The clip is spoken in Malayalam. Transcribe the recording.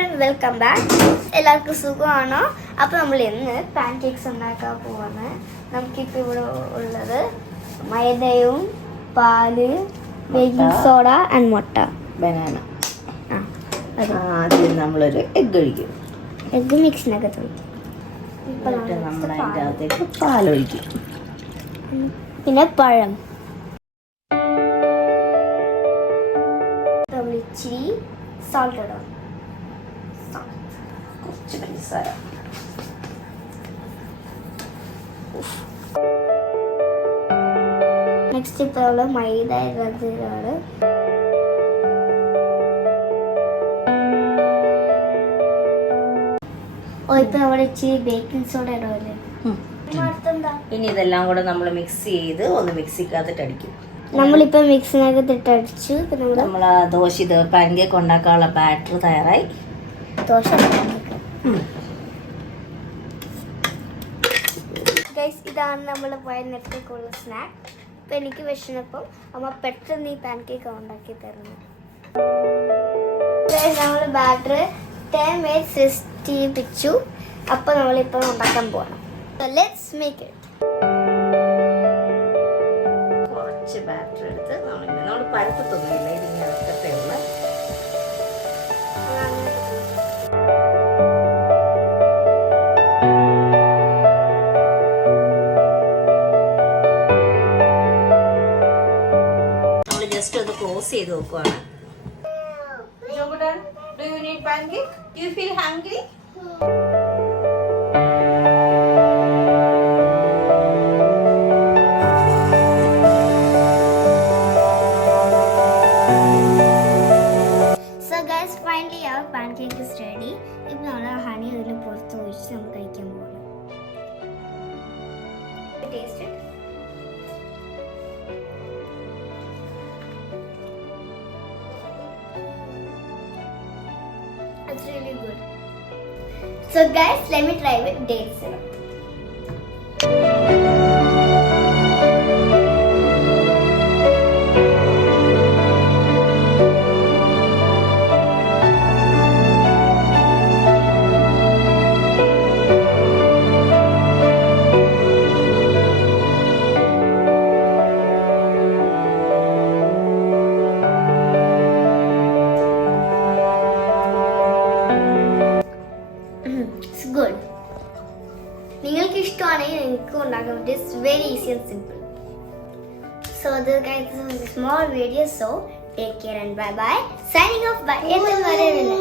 Everyone welcome back. എല്ലാവർക്കും സുഖമാണോ? അപ്പോൾ നമ്മൾ ഇന്ന് പാൻ കേക്ക്സ് ഉണ്ടാക്കാൻ പോവാണ്. നമുക്കിപ്പോൾ ഇവിടെ ഉള്ളത് മൈദയും പാല്, ബേക്കിംഗ് സോഡ ആൻഡ് മുട്ട, ബനാന. ആദ്യം നമ്മളൊരു എഗ്ഗ് ഒഴിക്കും. എഗ്ഗ് മിക്സിനകത്ത് ഒഴിക്കും. എന്നിട്ട് നമ്മൾ അതിൻ്റെ അകത്തേക്ക് പാലൊഴിക്കും. പിന്നെ പഴം, നമ്മൾ ഇച്ചിരി സോൾട്ട് ഇടാം, കുറച്ച് പഞ്ചസാര. നെക്സ്റ്റ് ഇപ്പോൾ നമ്മൾ മൈദ ഇടുന്നതാണ്. ഇപ്പൊ നമ്മുടെ ഇച്ചിരി ബേക്കിംഗ് സോഡ ഇടുമല്ലേ. ഇനി ഇതെല്ലാം കൂടെ നമ്മൾ മിക്സ് ചെയ്ത് ഒന്ന് മിക്സിക്കകത്തിട്ട് അടിക്കും. നമ്മളിപ്പോ മിക്സിനകത്ത് ഇട്ട് അടിച്ചു. നമ്മൾ ദോശ ഇത് പാൻ കേക്ക് ഉണ്ടാക്കാനുള്ള ബാറ്റർ തയ്യാറായി. ദോശ ഇതാണ് നമ്മൾ വൈകുന്നേരത്തേക്കുള്ള സ്നാക്ക്. ഇപ്പം എനിക്ക് വിഷമപ്പം അമ്മ പെട്ടെന്ന് ഈ പാൻ കേക്ക് ഉണ്ടാക്കി തരുന്നു. നമ്മൾ ബാറ്റർ 10 minutes റെസ്റ്റ് ചെയ്യിപ്പിച്ചു. അപ്പോൾ നമ്മളിപ്പോൾ ഉണ്ടാക്കാൻ പോകണം. Let's make it. കുറച്ച് ബാറ്റർ എടുത്ത് നമ്മൾ പരത്തൊന്നുമില്ല, ഇതിങ്ങനെ ഇറക്കത്തേ ഉള്ളൂ. നമ്മൾ ജസ്റ്റ് ഒന്ന് ക്ലോസ് ചെയ്ത് നോക്കുവാണ്. Do you need pancake? Do you feel hungry? So guys, finally our pancake is ready. ഇപ്പോൾ നമ്മൾ ഹണി അതിൽ പുറത്ത് ഒഴിച്ച് നമുക്ക് കഴിക്കാൻ പോകണം. Taste it. It's really good. So guys, let me try with date syrup. It's good. നിങ്ങൾക്ക് ഇഷ്ടമാണെങ്കിൽ നിങ്ങൾക്ക് ഉണ്ടാക്കാൻ പറ്റും. It's very easy and simple. So guys, this is a small video. So take care and bye bye. Signing off. Bye.